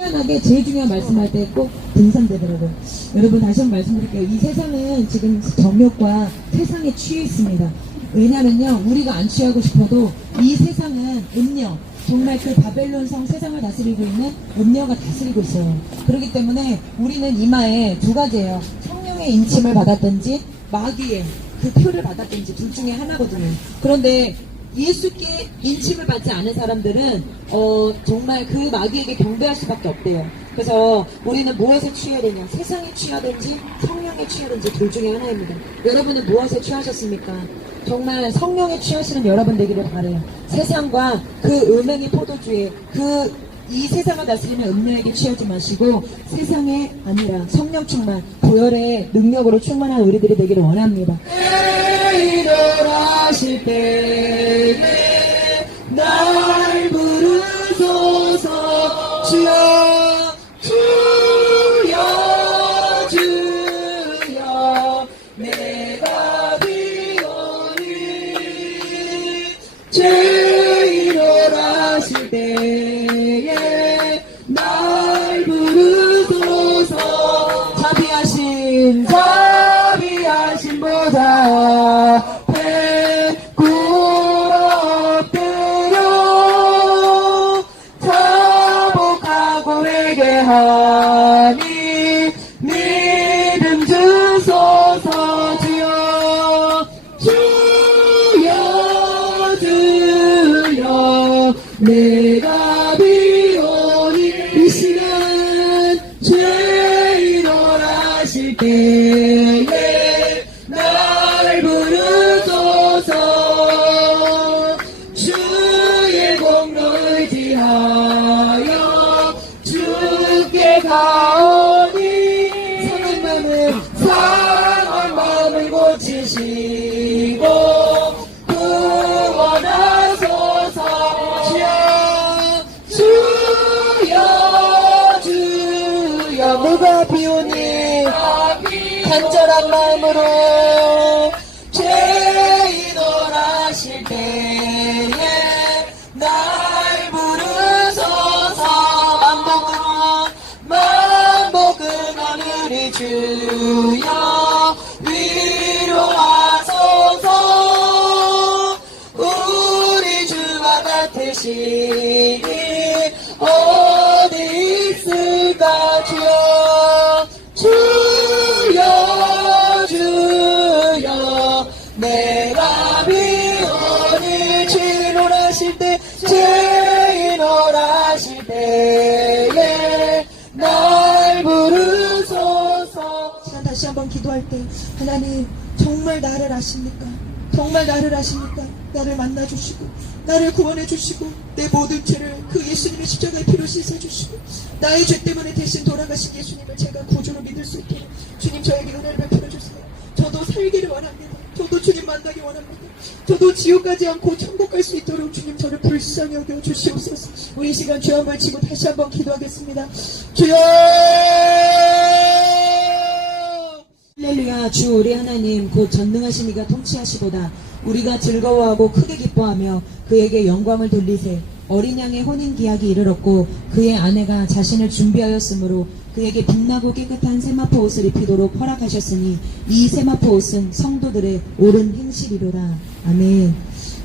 희한하게 제일 중요한 말씀할 때 꼭 분산되더라고요. 여러분 다시 한번 말씀드릴게요. 이 세상은 지금 정욕과 세상에 취해 있습니다. 왜냐면요, 우리가 안 취하고 싶어도 이 세상은 음녀, 정말 그 바벨론 성 세상을 다스리고 있는 음녀가 다스리고 있어요. 그렇기 때문에 우리는 이마에 두 가지예요. 성령의 인침을 받았든지 마귀의 그 표를 받았든지 둘 중에 하나거든요. 그런데 예수께 인침을 받지 않은 사람들은 정말 그 마귀에게 경배할 수밖에 없대요. 그래서 우리는 무엇에 취해야 되냐, 세상에 취하든지 성령에 취하든지 둘 중에 하나입니다. 여러분은 무엇에 취하셨습니까? 정말 성령에 취하시는 여러분 되기를 바라요. 세상과 그 음행의 포도주에 이 세상을 다스리는 음료에게 취하지 마시고 세상에 아니라 성령 충만, 보혈의 능력으로 충만한 우리들이 되기를 원합니다. 일어나실 때에 날 부르소서. 주여 주여 주여 내가 비오니 주 일어나실 때에 날 부르소서. 자비하신 보다 배꾸럽대요 자복하고 회개하니 믿음 주소서. 주여 주여 주여 내가 비오니 이 시간 죄인 오라실 때에 날 부르소서. 주의 공로를 지하여 주께 가오니 상한 마음을 고치시고 구원하소서. 주여 주여 누가 비오니 간절한 마음으로 죄인 오라실 때에 날 부르소서. 만복은 하늘이 주여 위로하소서. 우리 주와 같으시니 어디 있을까. 주여 주여 내가 비오니 죄인 오라실 때에 날 부르소서. 시간 다시 한번 기도할 때 하나님 정말 나를 아십니까? 정말 나를 아십니까? 나를 만나주시고 나를 구원해주시고 내 모든 죄를 그 예수님의 십자가의 피로 씻어주시고 나의 죄 때문에 대신 돌아가신 예수님을 제가 구주로 믿을 수 있도록 주님 저에게 은혜를 베풀어주세요. 저도 살기를 원합니다. 저도 주님 만나기 원합니다. 저도 지옥 가지 않고 천국 갈 수 있도록 주님 저를 불쌍히 여겨 주시옵소서. 우리 이 시간 주여 한번 치고 다시 한번 기도하겠습니다. 주여 할렐루야. 주 우리 하나님 곧 전능하신 이가 통치하시보다 우리가 즐거워하고 크게 기뻐하며 그에게 영광을 돌리세. 어린 양의 혼인 기약이 이르렀고 그의 아내가 자신을 준비하였으므로 그에게 빛나고 깨끗한 세마포 옷을 입히도록 허락하셨으니 이 세마포 옷은 성도들의 옳은 행실이로라. 아멘.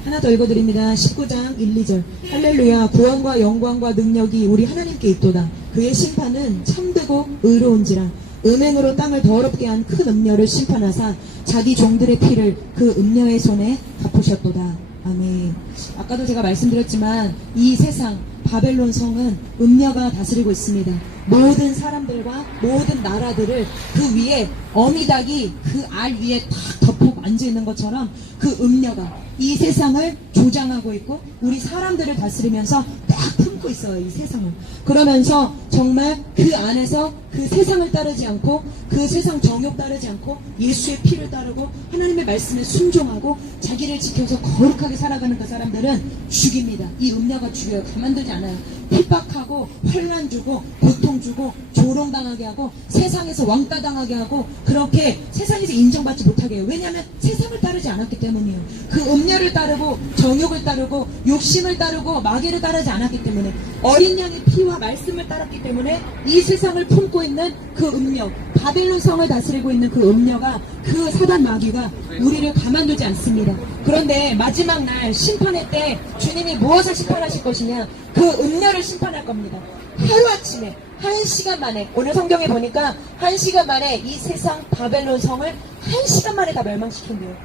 하나 더 읽어드립니다. 19장 1, 2절. 할렐루야. 구원과 영광과 능력이 우리 하나님께 있도다. 그의 심판은 참되고 의로운지라. 음행으로 땅을 더럽게 한 큰 음녀를 심판하사 자기 종들의 피를 그 음녀의 손에 갚으셨도다. 아멘. 아까도 제가 말씀드렸지만 이 세상 바벨론 성은 음녀가 다스리고 있습니다. 모든 사람들과 모든 나라들을 그 위에 어미닭이 그 알 위에 탁 덮어 앉아있는 것처럼 그 음녀가 이 세상을 조장하고 있고 우리 사람들을 다스리면서 딱 품고 있어요. 이 세상을. 그러면서 정말 그 안에서 그 세상을 따르지 않고 그 세상 정욕 따르지 않고 예수의 피를 따르고 하나님의 말씀에 순종하고 자기를 지켜서 거룩하게 살아가는 그 사람들은 죽입니다. 이 음녀가 죽여요. 가만두지 않아요. 핍박하고 환난 주고 고통 주고 조롱당하게 하고 세상에서 왕따 당하게 하고 그렇게 세상에서 인정받지 못하게 해요. 왜냐하면 세상을 따르지 않았기 때문이에요. 그 음료를 따르고 정욕을 따르고 욕심을 따르고 마귀를 따르지 않았기 때문에 어린 양의 피와 말씀을 따랐기 때문에 이 세상을 품고 있는 그 음료, 바벨론 성을 다스리고 있는 그 음료가, 그 사단 마귀가 우리를 가만두지 않습니다. 그런데 마지막 날 심판의 때 주님이 무엇을 심판하실 것이냐? 그 음료를 심판할 겁니다. 하루아침에 1시간 만에, 오늘 성경에 보니까 1시간 만에 이 세상 바벨론 성을 1시간 만에 다 멸망시킨대요.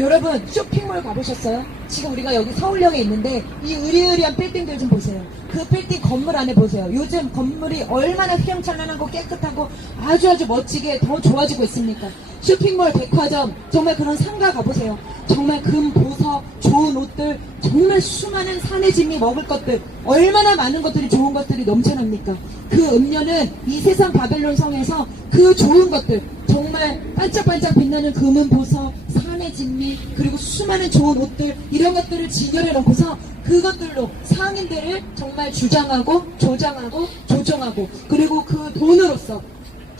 여러분 쇼핑몰 가보셨어요? 지금 우리가 여기 서울역에 있는데 이 으리으리한 빌딩들 좀 보세요. 그 빌딩 건물 안에 보세요. 요즘 건물이 얼마나 휘황찬란하고 깨끗하고 아주 멋지게 더 좋아지고 있습니까? 쇼핑몰, 백화점, 정말 그런 상가 가보세요. 정말 금, 보석, 좋은 옷들, 정말 수많은 산의 진미 먹을 것들, 얼마나 많은 것들이, 좋은 것들이 넘쳐납니까? 그 음료는 이 세상 바벨론 성에서 그 좋은 것들, 정말 반짝반짝 빛나는 금은 보석, 산의 진미, 그리고 수많은 좋은 옷들, 이런 것들을 진열해 놓고서 그것들로 상인들을 정말 주장하고 조장하고 조정하고, 그리고 그 돈으로서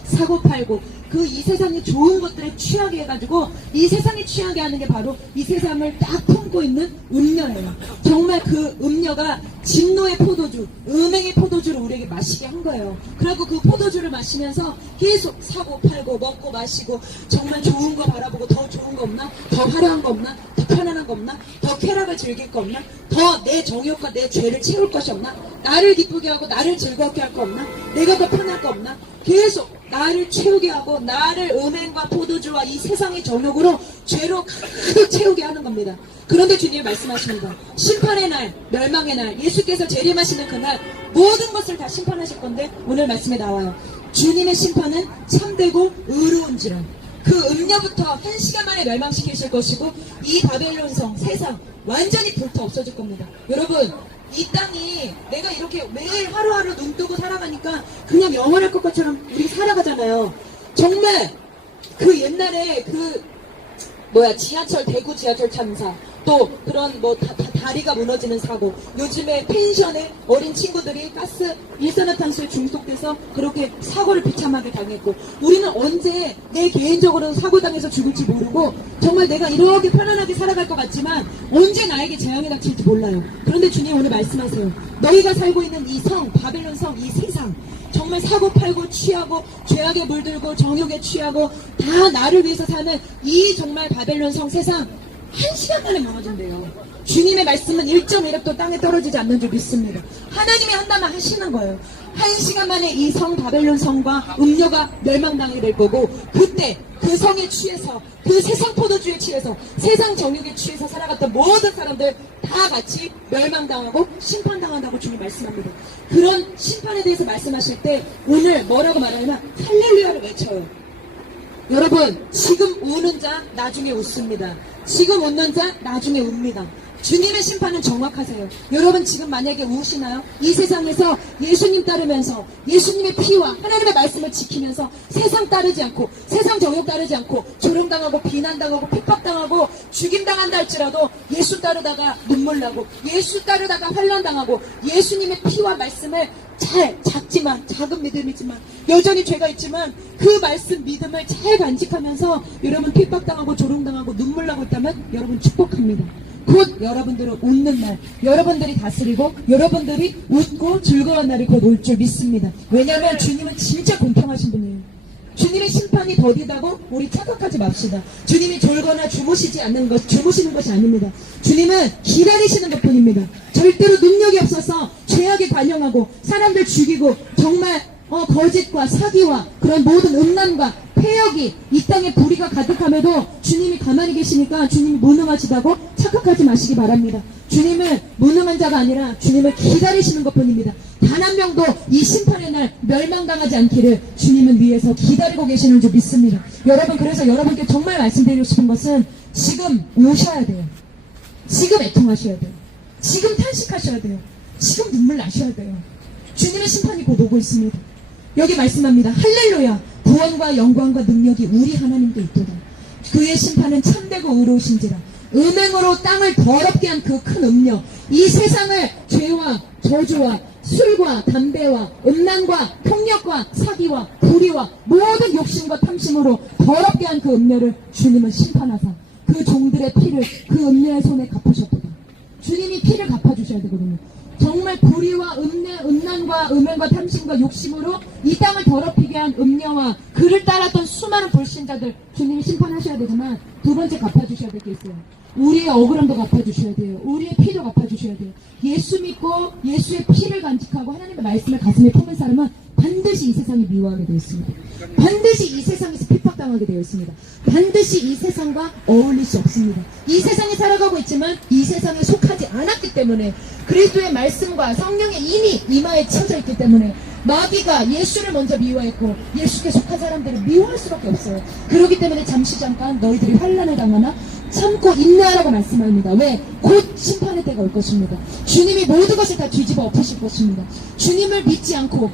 사고 팔고 그 이 세상의 좋은 것들에 취하게 해가지고 이 세상에 취하게 하는 게 바로 이 세상을 딱 품고 있는 음료예요. 정말 그 음료가 진노의 포도주, 음행의 포도주를 우리에게 마시게 한 거예요. 그리고 그 포도주를 마시면서 계속 사고 팔고 먹고 마시고 정말 좋은 거 바라보고 더 좋은 거 없나? 더 화려한 거 없나? 더 편안한 거 없나? 더 쾌락을 즐길 거 없나? 더 내 정욕과 내 죄를 채울 것이 없나? 나를 기쁘게 하고 나를 즐겁게 할 거 없나? 내가 더 편할 거 없나? 계속 나를 채우게 하고 나를 음행과 포도주와 이 세상의 정욕으로 죄로 가득 채우게 하는 겁니다. 그런데 주님이 말씀하십니다. 심판의 날, 멸망의 날, 예수께서 재림하시는 그날 모든 것을 다 심판하실 건데 오늘 말씀에 나와요. 주님의 심판은 참되고 의로운지라. 그 음료부터 1시간 만에 멸망시키실 것이고 이 바벨론성, 세상 완전히 불타 없어질 겁니다. 여러분, 이 땅이 내가 이렇게 매일 하루하루 눈 뜨고 살아가니까 그냥 영원할 것처럼 우리 살아가잖아요. 정말 그 옛날에 지하철, 대구 지하철 참사, 또 그런 다리가 무너지는 사고, 요즘에 펜션에 어린 친구들이 가스 일산화탄소에 중독돼서 그렇게 사고를 비참하게 당했고, 우리는 언제 내 개인적으로 사고당해서 죽을지 모르고 정말 내가 이렇게 편안하게 살아갈 것 같지만 언제 나에게 재앙이 닥칠지 몰라요. 그런데 주님 오늘 말씀하세요. 너희가 살고 있는 이 성, 바벨론 성, 이 세상 정말 사고 팔고 취하고 죄악에 물들고 정욕에 취하고 다 나를 위해서 사는 이 정말 바벨론 성 세상 1시간 만에 망해진대요. 주님의 말씀은 1.1획도 땅에 떨어지지 않는 줄 믿습니다. 하나님이 한다면 하시는 거예요. 1시간 만에 이 성 바벨론 성과 음료가 멸망당하게 될 거고, 그때 그 성에 취해서 그 세상 포도주에 취해서 세상 정욕에 취해서 살아갔던 모든 사람들 다 같이 멸망당하고 심판당한다고 주님 말씀합니다. 그런 심판에 대해서 말씀하실 때 오늘 뭐라고 말하냐면 할렐루야를 외쳐요. 여러분, 지금 우는 자 나중에 웃습니다. 지금 웃는 자 나중에 웁니다. 주님의 심판은 정확하세요. 여러분 지금 만약에 우시나요? 이 세상에서 예수님 따르면서 예수님의 피와 하나님의 말씀을 지키면서 세상 따르지 않고 세상 정욕 따르지 않고 조롱당하고 비난당하고 핍박당하고 죽임당한다 할지라도 예수 따르다가 눈물 나고 예수 따르다가 환난당하고 예수님의 피와 말씀을 작은 믿음이지만 여전히 죄가 있지만 그 말씀 믿음을 잘 간직하면서 여러분 핍박당하고 조롱당하고 눈물 나고 있다면 여러분 축복합니다. 곧 여러분들은 웃는 날, 여러분들이 다스리고 여러분들이 웃고 즐거운 날이 곧 올 줄 믿습니다. 왜냐하면 주님은 진짜 공평하신 분이에요. 주님의 심판이 더디다고 우리 착각하지 맙시다. 주님이 졸거나 주무시는 것이 아닙니다. 주님은 기다리시는 것뿐입니다. 절대로 능력이 없어서 죄악에 관영하고 사람들 죽이고 정말 거짓과 사기와 그런 모든 음란과 폐역이 이 땅에 불의가 가득함에도 주님이 가만히 계시니까 주님이 무능하시다고 착각하지 마시기 바랍니다. 주님은 무능한 자가 아니라 주님을 기다리시는 것뿐입니다. 단 한 명도 이 심판의 날 멸망당하지 않기를 주님은 위에서 기다리고 계시는 줄 믿습니다. 여러분, 그래서 여러분께 정말 말씀드리고 싶은 것은 지금 우셔야 돼요. 지금 애통하셔야 돼요. 지금 탄식하셔야 돼요. 지금 눈물 나셔야 돼요. 주님의 심판이 곧 오고 있습니다. 여기 말씀합니다. 할렐루야. 구원과 영광과 능력이 우리 하나님께 있도다. 그의 심판은 참되고 의로우신지라. 음행으로 땅을 더럽게 한 그 큰 음료, 이 세상을 죄와 저주와 술과 담배와 음란과 폭력과 사기와 불의와 모든 욕심과 탐심으로 더럽게 한 그 음녀를 주님은 심판하사 그 종들의 피를 그 음녀의 손에 갚으셨거든. 주님이 피를 갚아주셔야 되거든요. 정말 불의와 음란과 음행과 탐심과 욕심으로 이 땅을 더럽히게 한 음녀와 그를 따랐던 수많은 불신자들 주님이 심판하셔야 되지만 두 번째 갚아주셔야 될 게 있어요. 우리의 억울함도 갚아주셔야 돼요. 우리의 피도 갚아주셔야 돼요. 예수 믿고 예수의 피를 간직하고 하나님의 말씀을 가슴에 품은 사람은 반드시 이 세상이 미워하게 되어 있습니다. 반드시 이 세상에서 핍박당하게 되어 있습니다. 반드시 이 세상과 어울릴 수 없습니다. 이 세상에 살아가고 있지만 이 세상에 속하지 않았기 때문에 그리스도의 말씀과 성령의 이미 이마에 쳐져 있기 때문에 마귀가 예수를 먼저 미워했고 예수께 속한 사람들을 미워할 수밖에 없어요. 그렇기 때문에 잠깐 너희들이 환난을 당하나 참고 인내하라고 말씀합니다. 왜? 곧 심판의 때가 올 것입니다. 주님이 모든 것을 다 뒤집어 엎으실 것입니다. 주님을 믿지 않고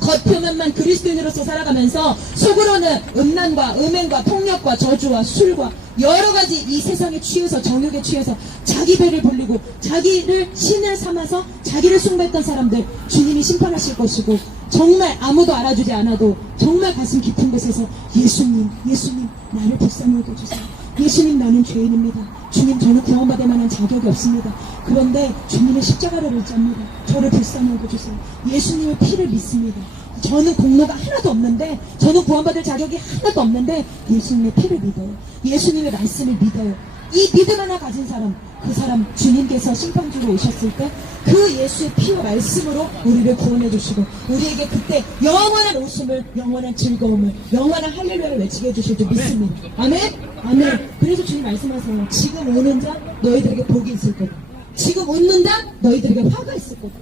겉표면만 그리스도인으로서 살아가면서 속으로는 음란과 음행과 폭력과 저주와 술과 여러가지 이 세상에 취해서 정욕에 취해서 자기 배를 불리고 자기를 신을 삼아서 자기를 숭배했던 사람들 주님이 심판하실 것이고 정말 아무도 알아주지 않아도 정말 가슴 깊은 곳에서 예수님 나를 불쌍히 여겨주세요. 예수님 나는 죄인입니다. 주님 저는 구원받을 만한 자격이 없습니다. 그런데 주님의 십자가를 의지합니다. 저를 불쌍히 여겨주세요. 예수님의 피를 믿습니다. 저는 공로가 하나도 없는데 저는 구원받을 자격이 하나도 없는데 예수님의 피를 믿어요. 예수님의 말씀을 믿어요. 이 믿음 하나 가진 사람 그 사람 주님께서 심판주로 오셨을 때 그 예수의 피와 말씀으로 우리를 구원해 주시고 우리에게 그때 영원한 웃음을 영원한 즐거움을 영원한 할렐루야를 외치게 해주실 줄 믿습니다. 아멘? 아멘. 그래서 주님 말씀하세요. 지금 우는 자 너희들에게 복이 있을 거다. 지금 웃는 자 너희들에게 화가 있을 거다.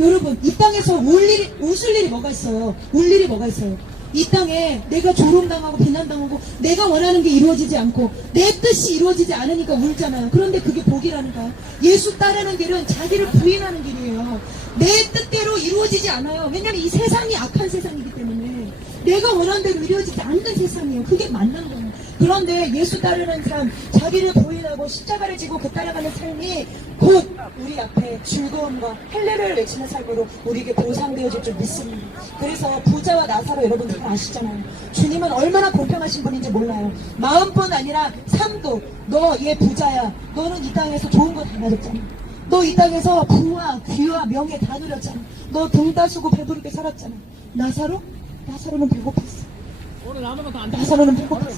여러분 이 땅에서 웃을 일이 뭐가 있어요? 울 일이 뭐가 있어요? 이 땅에 내가 조롱당하고 비난당하고 내가 원하는 게 이루어지지 않고 내 뜻이 이루어지지 않으니까 울잖아요. 그런데 그게 복이라는가요? 예수 따르는 길은 자기를 부인하는 길이에요. 내 뜻대로 이루어지지 않아요. 왜냐하면 이 세상이 악한 세상이기 때문에 내가 원하는 대로 이루어지지 않는 세상이에요. 그게 맞는 거예요. 그런데 예수 따르는 삶, 자기를 부인하고 십자가를 지고 그 따라가는 삶이 곧 우리 앞에 즐거움과 할례를 외치는 삶으로 우리에게 보상되어질 줄 믿습니다. 그래서 부자와 나사로 여러분 잘 아시잖아요. 주님은 얼마나 공평하신 분인지 몰라요. 마음뿐 아니라 삶도 너 얘 부자야. 너는 이 땅에서 좋은 거 다 가졌잖아. 너 이 땅에서 부와 귀와 명예 다 누렸잖아. 너 등 따수고 배부르게 살았잖아. 나사로는 배고팠어. 나사로는 배고팠어.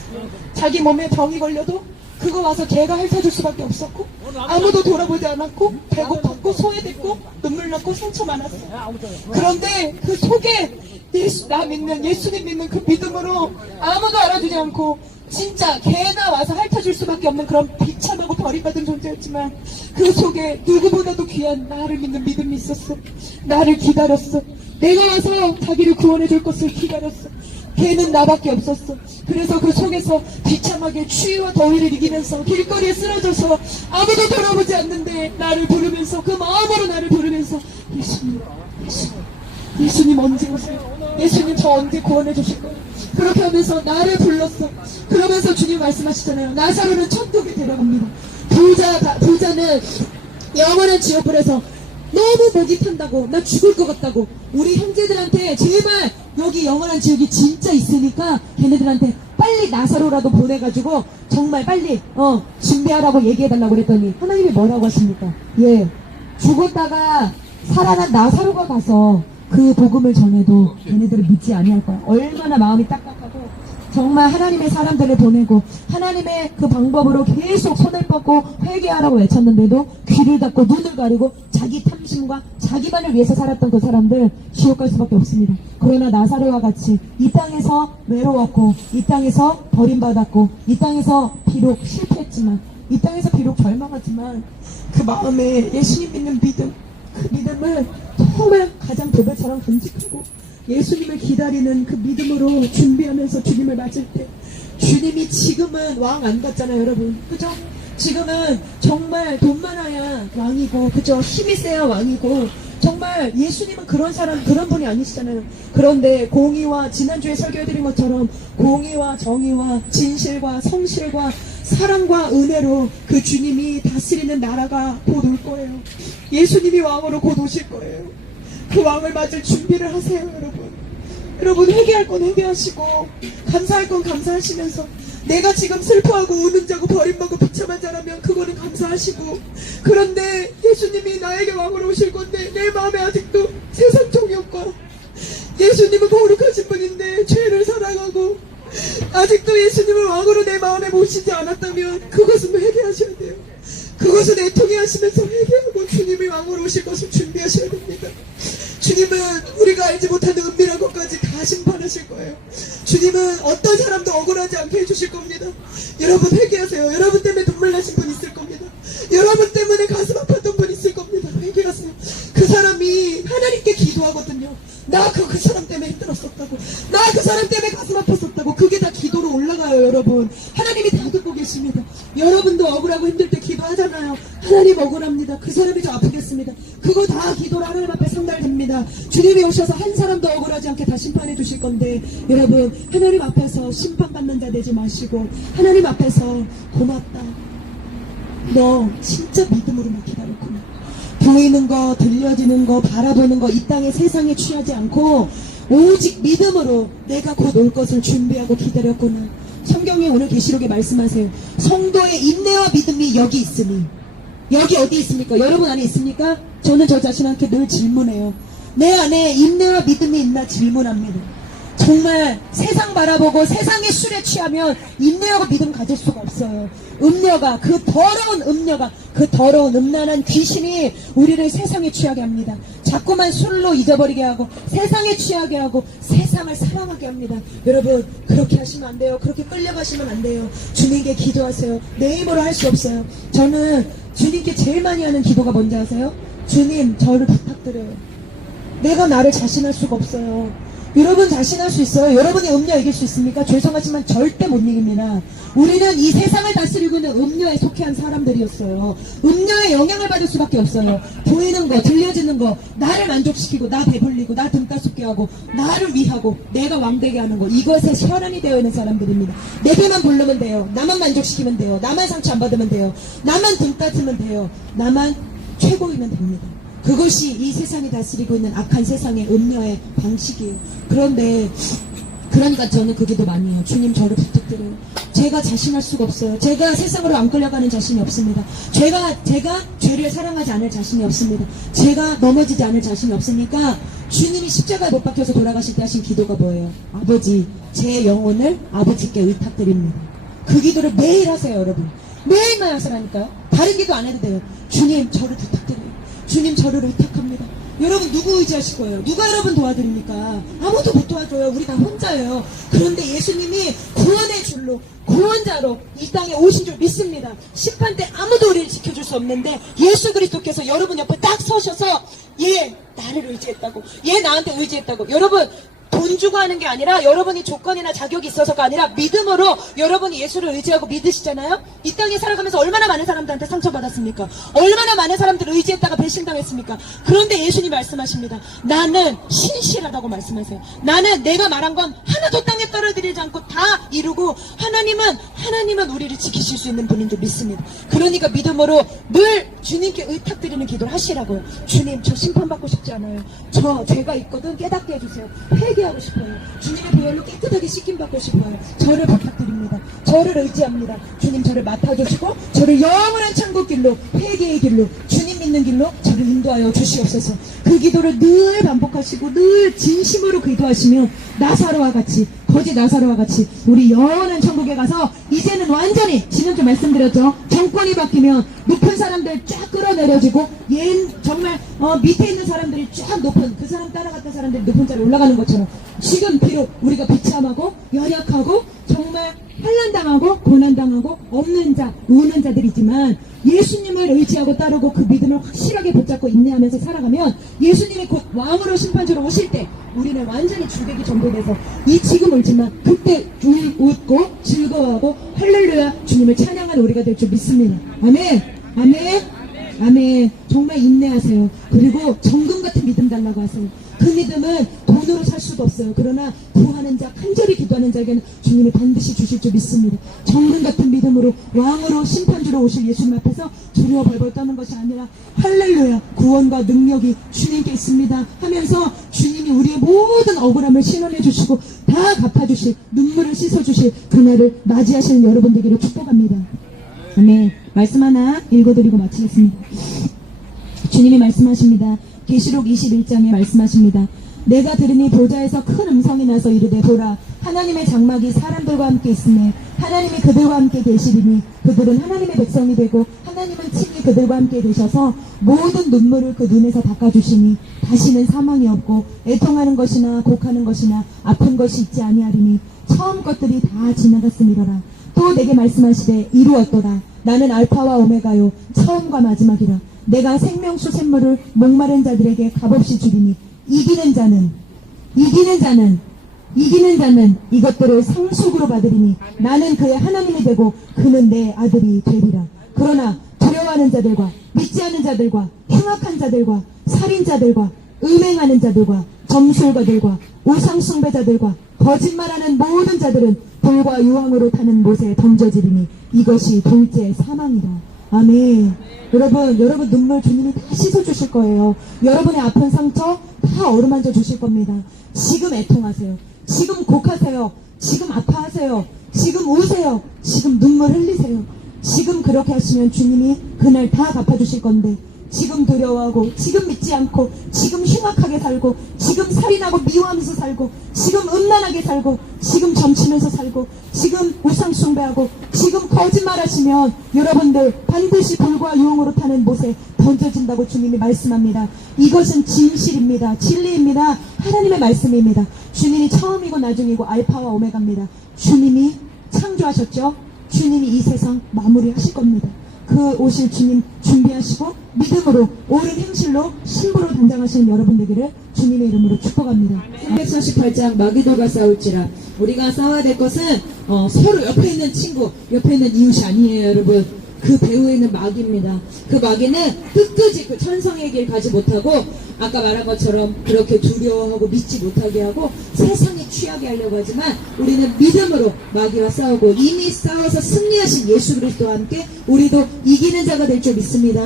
자기 몸에 병이 걸려도 그거 와서 걔가 핥아줄 수밖에 없었고 아무도 돌아보지 않았고 배고팠고 소외됐고 눈물 났고 상처 많았어. 그런데 그 속에 예수님 믿는 그 믿음으로 아무도 알아주지 않고 진짜 걔가 와서 핥아줄 수밖에 없는 그런 비참하고 버림받은 존재였지만 그 속에 누구보다도 귀한 나를 믿는 믿음이 있었어. 나를 기다렸어. 내가 와서 자기를 구원해줄 것을 기다렸어. 걔는 나밖에 없었어. 그래서 그 속에서 비참하게 추위와 더위를 이기면서 길거리에 쓰러져서 아무도 돌아보지 않는데 나를 부르면서 그 마음으로 나를 부르면서 예수님 언제 오세요? 예수님 저 언제 구원해 주실 거예요? 그렇게 하면서 나를 불렀어. 그러면서 주님 말씀하시잖아요. 나사로는 천국에 데려갑니다. 부자는 영원한 지옥불에서 너무 목이 탄다고 나 죽을 것 같다고 우리 형제들한테 제발 여기 영원한 지옥이 진짜 있으니까 걔네들한테 빨리 나사로라도 보내가지고 정말 빨리 준비하라고 얘기해달라고 그랬더니 하나님이 뭐라고 하십니까? 예, 죽었다가 살아난 나사로가 가서 그 복음을 전해도 걔네들을 믿지 아니할 거야. 얼마나 마음이 딱딱하고 정말 하나님의 사람들을 보내고 하나님의 그 방법으로 계속 손을 뻗고 회개하라고 외쳤는데도 귀를 닫고 눈을 가리고 자기 탐심과 자기만을 위해서 살았던 그 사람들 지옥 갈 수밖에 없습니다. 그러나 나사로와 같이 이 땅에서 외로웠고 이 땅에서 버림받았고 이 땅에서 비록 실패했지만 이 땅에서 비록 절망하지만 그 마음에 예수님 믿는 믿음 그 믿음을 정말 가장 도배처럼 간직하고 예수님을 기다리는 그 믿음으로 준비하면서 주님을 맞을 때 주님이 지금은 왕 안 같잖아요 여러분. 그죠? 지금은 정말 돈 많아야 왕이고 그죠? 힘이 세야 왕이고 정말 예수님은 그런 분이 아니시잖아요. 그런데 공의와 지난주에 설교해드린 것처럼 공의와 정의와 진실과 성실과 사랑과 은혜로 그 주님이 다스리는 나라가 곧 올 거예요. 예수님이 왕으로 곧 오실 거예요. 그 왕을 맞을 준비를 하세요, 여러분. 여러분, 회개할 건 회개하시고 감사할 건 감사하시면서, 내가 지금 슬퍼하고 우는 자고 버림받고 비참한 자라면 그거는 감사하시고, 그런데 예수님이 나에게 왕으로 오실 건데 내 마음에 아직도 세상 정욕과, 예수님은 거룩하신 분인데 죄를 사랑하고 아직도 예수님을 왕으로 내 마음에 모시지 않았다면 그것은 회개하셔야 돼요. 그것은 애통해 하시면서 회개하고 주님이 왕으로 오실 것을 준비하셔야 됩니다. 주님은 우리가 알지 못하는 은밀한 것까지 다 심판하실 거예요. 주님은 어떤 사람도 억울하지 않게 해주실 겁니다. 여러분, 회개하세요. 여러분 때문에 눈물 나신 분 있을 겁니다. 여러분 때문에 가슴 아팠던 분 있을 겁니다. 회개하세요. 그 사람이 하나님께 기도하거든요. 나 그 사람 때문에 힘들었었다고, 나 그 사람 때문에 가슴 아팠었다고. 그게 다 기도로 올라가요, 여러분. 하나님이 다 듣고 계십니다. 여러분도 억울하고 힘들 때 기도하잖아요. 하나님 억울합니다. 그 사람이 좀 아프겠습니다. 그거 다 기도로 하나님 앞에 상달됩니다. 주님이 오셔서 한 사람도 억울하지 않게 다 심판해 주실 건데, 여러분, 하나님 앞에서 심판받는 자 되지 마시고 하나님 앞에서 고맙다, 너 진짜 믿음으로만 기다렸구나, 보이는 거, 들려지는 거, 바라보는 거, 이 땅의 세상에 취하지 않고 오직 믿음으로 내가 곧 올 것을 준비하고 기다렸구나. 성경에 오늘 계시록에 말씀하세요. 성도의 인내와 믿음이 여기 있으니. 여기 어디 있습니까? 여러분 안에 있습니까? 저는 저 자신한테 늘 질문해요. 내 안에 인내와 믿음이 있나 질문합니다. 정말 세상 바라보고 세상의 술에 취하면 인내하고 믿음 가질 수가 없어요. 음녀가, 그 더러운 음란한 귀신이 우리를 세상에 취하게 합니다. 자꾸만 술로 잊어버리게 하고 세상에 취하게 하고 세상을 사랑하게 합니다. 여러분, 그렇게 하시면 안 돼요. 그렇게 끌려가시면 안 돼요. 주님께 기도하세요. 내 힘으로 할 수 없어요. 저는 주님께 제일 많이 하는 기도가 뭔지 아세요? 주님, 저를 부탁드려요. 내가 나를 자신할 수가 없어요. 여러분 자신할 수 있어요? 여러분이 음녀 이길 수 있습니까? 죄송하지만 절대 못 이깁니다. 우리는 이 세상을 다스리고 있는 음녀에 속해한 사람들이었어요. 음녀의 영향을 받을 수밖에 없어요. 보이는 거, 들려지는 거, 나를 만족시키고, 나 배불리고, 나 등가속게 하고, 나를 위하고, 내가 왕되게 하는 거, 이것에 혈안이 되어 있는 사람들입니다. 내 배만 부르면 돼요. 나만 만족시키면 돼요. 나만 상처 안 받으면 돼요. 나만 등 따지면 돼요. 나만 최고이면 됩니다. 그것이 이 세상이 다스리고 있는 악한 세상의 음녀의 방식이에요. 그러니까 저는 그 기도 많이 해요. 주님, 저를 부탁드려요. 제가 자신할 수가 없어요. 제가 세상으로 안 끌려가는 자신이 없습니다. 제가 죄를 사랑하지 않을 자신이 없습니다. 제가 넘어지지 않을 자신이 없으니까 주님이 십자가에 못 박혀서 돌아가실 때 하신 기도가 뭐예요? 아버지, 제 영혼을 아버지께 의탁드립니다. 그 기도를 매일 하세요, 여러분. 매일만 하시라니까요. 다른 기도 안 해도 돼요. 주님, 저를 부탁드려요. 주님, 저를 의탁합니다. 여러분, 누구 의지하실 거예요? 누가 여러분 도와드립니까? 아무도 못 도와줘요. 우리 다 혼자예요. 그런데 예수님이 구원의 줄로, 구원자로 이 땅에 오신 줄 믿습니다. 심판 때 아무도 우리를 지켜줄 수 없는데 예수 그리스도께서 여러분 옆에 딱 서셔서 얘 나를 의지했다고, 얘 나한테 의지했다고. 여러분, 돈 주고 하는 게 아니라 여러분이 조건이나 자격이 있어서가 아니라 믿음으로 여러분이 예수를 의지하고 믿으시잖아요. 이 땅에 살아가면서 얼마나 많은 사람들한테 상처받았습니까? 얼마나 많은 사람들을 의지했다가 배신당했습니까? 그런데 예수님 말씀하십니다. 나는 신실하다고 말씀하세요. 나는 내가 말한 건 하나도 땅에 떨어뜨리지 않고 다 이루고 하나님은 우리를 지키실 수 있는 분인 줄 믿습니다. 그러니까 믿음으로 늘 주님께 의탁드리는 기도를 하시라고요. 주님, 저 심판받고 싶지 않아요. 저 죄가 있거든 깨닫게 해주세요. 회개하고 싶어요. 주님의 보혈로 깨끗하게 씻김받고 싶어요. 저를 부탁드립니다. 저를 의지합니다. 주님, 저를 맡아주시고 저를 영원한 천국 길로, 회개의 길로, 주님 믿는 길로 저를 인도하여 주시옵소서. 그 기도를 늘 반복하시고 늘 진심으로 기도하시면 나사로와 같이, 거짓 나사로와 같이 우리 영원한 천국에 가서 이제는 완전히, 지난주 말씀드렸죠, 정권이 바뀌면 높은 사람들 쫙 끌어내려지고 정말 밑에 있는 사람들이 쫙 높은, 그 사람 따라갔던 사람들이 높은 자리에 올라가는 것처럼 지금 비록 우리가 비참하고 연약하고 정말 환난당하고 고난당하고 없는 자, 우는 자들이지만 예수님을 의지하고 따르고 그 믿음을 확실하게 붙잡고 인내하면서 살아가면 예수님이 곧 왕으로 심판주로 오실 때 우리는 완전히 주객이 전도돼서 이 지금 울지만 그때 웃고 즐거워하고 할렐루야 주님을 찬양하는 우리가 될 줄 믿습니다. 아멘. 아멘. 아멘. 정말 인내하세요. 그리고 정금 같은 믿음 달라고 하세요. 그 믿음은 돈으로 살 수도 없어요. 그러나 구하는 자, 간절히 기도하는 자에게는 주님이 반드시 주실 줄 믿습니다. 정금 같은 믿음으로 왕으로 심판주로 오실 예수님 앞에서 두려워 벌벌 떠는 것이 아니라 할렐루야, 구원과 능력이 주님께 있습니다 하면서 주님이 우리의 모든 억울함을 신원해 주시고 다 갚아주실, 눈물을 씻어주실 그날을 맞이하시는 여러분 되기를 축복합니다. 아멘. 말씀 하나 읽어드리고 마치겠습니다. 주님이 말씀하십니다. 계시록 21장에 말씀하십니다. 내가 들으니 보좌에서 큰 음성이 나서 이르되 보라, 하나님의 장막이 사람들과 함께 있으니 하나님이 그들과 함께 계시리니 그들은 하나님의 백성이 되고 하나님은 친히 그들과 함께 되셔서 모든 눈물을 그 눈에서 닦아주시니 다시는 사망이 없고 애통하는 것이나 곡하는 것이나 아픈 것이 있지 아니하리니 처음 것들이 다 지나갔음이로라. 또 내게 말씀하시되 이루었도다. 나는 알파와 오메가요 처음과 마지막이라. 내가 생명수 샘물을 목마른 자들에게 값없이 주리니 이기는 자는 이것들을 상속으로 받으리니 나는 그의 하나님이 되고 그는 내 아들이 되리라. 그러나 두려워하는 자들과 믿지 않은 자들과 흉악한 자들과 살인자들과 음행하는 자들과 점술가들과 우상숭배자들과 거짓말하는 모든 자들은 불과 유황으로 타는 못에 던져지리니 이것이 둘째 사망이라. 아멘. 여러분 눈물 주님이 다 씻어주실 거예요. 여러분의 아픈 상처 다 어루만져 주실 겁니다. 지금 애통하세요. 지금 곡하세요. 지금 아파하세요. 지금 우세요. 지금 눈물 흘리세요. 지금 그렇게 하시면 주님이 그날 다 갚아주실 건데 지금 두려워하고 지금 믿지 않고 지금 흉악하게 살고 지금 살인하고 미워하면서 살고 지금 음란하게 살고 지금 점치면서 살고 지금 우상숭배하고 지금 거짓말하시면 여러분들 반드시 불과 유황으로 타는 못에 던져진다고 주님이 말씀합니다. 이것은 진실입니다. 진리입니다. 하나님의 말씀입니다. 주님이 처음이고 나중이고 알파와 오메가입니다. 주님이 창조하셨죠. 주님이 이 세상 마무리하실 겁니다. 그 오실 주님 준비하시고 믿음으로 옳은 행실로 신부로 단장하시는 여러분 되기를 주님의 이름으로 축복합니다. 348장 마귀돌과 싸울지라. 우리가 싸워야 될 것은 서로 옆에 있는 친구, 옆에 있는 이웃이 아니에요, 여러분. 그 배후에 있는 마귀입니다. 그 마귀는 끝까지 그 천성의 길 가지 못하고 아까 말한 것처럼 그렇게 두려워하고 믿지 못하게 하고 세상에 취하게 하려고 하지만 우리는 믿음으로 마귀와 싸우고 이미 싸워서 승리하신 예수 그리스도와 함께 우리도 이기는 자가 될 줄 믿습니다.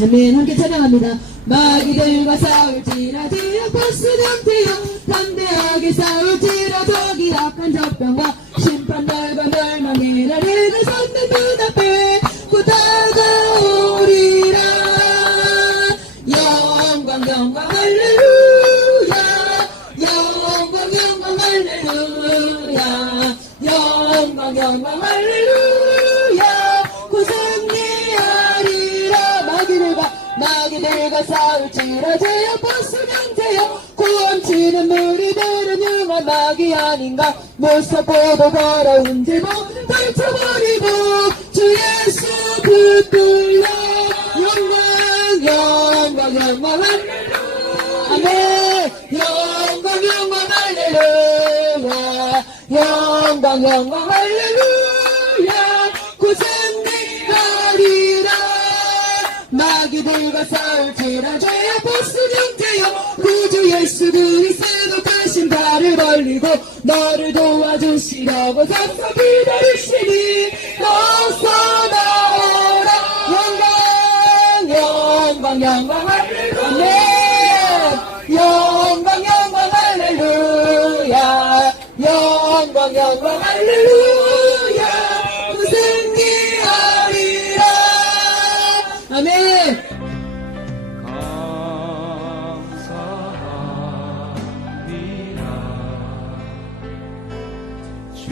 아멘. 함께 찬양합니다. 마귀들과 싸울지라도 버스정태여 담대하게 싸울지라도 기악한 적병과 심판날과 멸망의 날에 선는 눈앞에 다가오리라. 영광 할렐루야. 영광 할렐루야. 영광 할렐루야. 곧 승리하리라. 마귀들과 싸울지라 제여 버스명제여 구원치는 무리들은 흉한 마귀 아닌가. 무섭고도 더러운 질문 떨쳐버리고 주 예수 붙들려. 영광 할렐루야. 아멘. 영광 할렐루야. 영광 할렐루야. 곧 승리하리라. 마귀들과 싸울지라 죄의 보스 정죄여 구주 예수 그리스도 그 신발을 벌리고 너를 도와주시려고 서서 기다리시니 어서 나오라. 영광 할렐루야. 영광 할렐루야. 영광 할렐루야. 승리하리라. 아멘. 감사합니다. 주